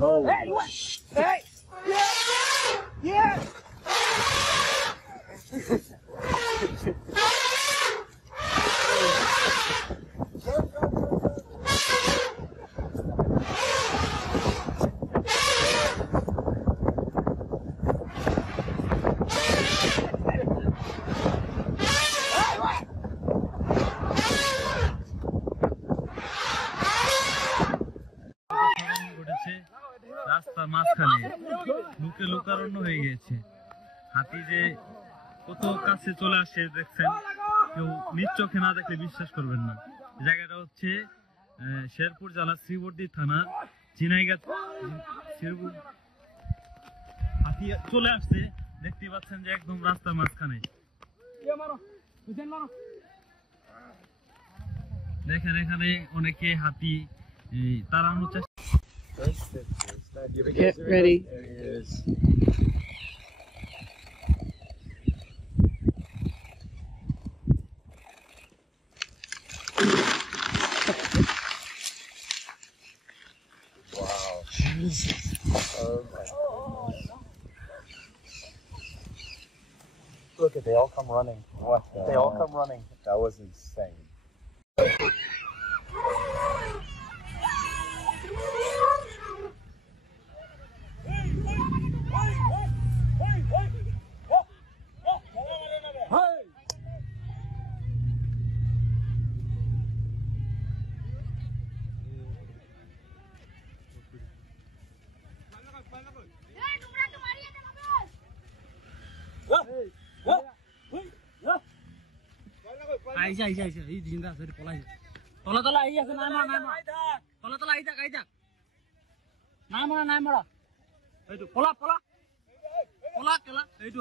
Oh. Hey, what? Hey! Yeah! Yeah! রাস্তার মাঝখানে বুকে লোকারণ্য হয়ে গিয়েছে। হাতি যে কত কাছে চলে আসছে দেখছেন, কেউ নিজ চোখে না দেখলে বিশ্বাস করবেন না। জায়গাটা হচ্ছে শেরপুর জেলার শ্রীবর্দী থানার ঝিনাইগাছ। হাতি চলে আসছে, দেখতে পাচ্ছেন যে একদম রাস্তার মাঝখানে। দেখেন এখানে অনেকে হাতি তাড়ানোর চেষ্টা। Get ready. There he is. Wow. Jesus. Oh my goodness. Look at, they all come running. What? They all come running. That was insane. আইসা এই দিনটা আছে পলাই তলা আই আছে না তলা আই থাক না মরা এইটু পলা কেলা এইটু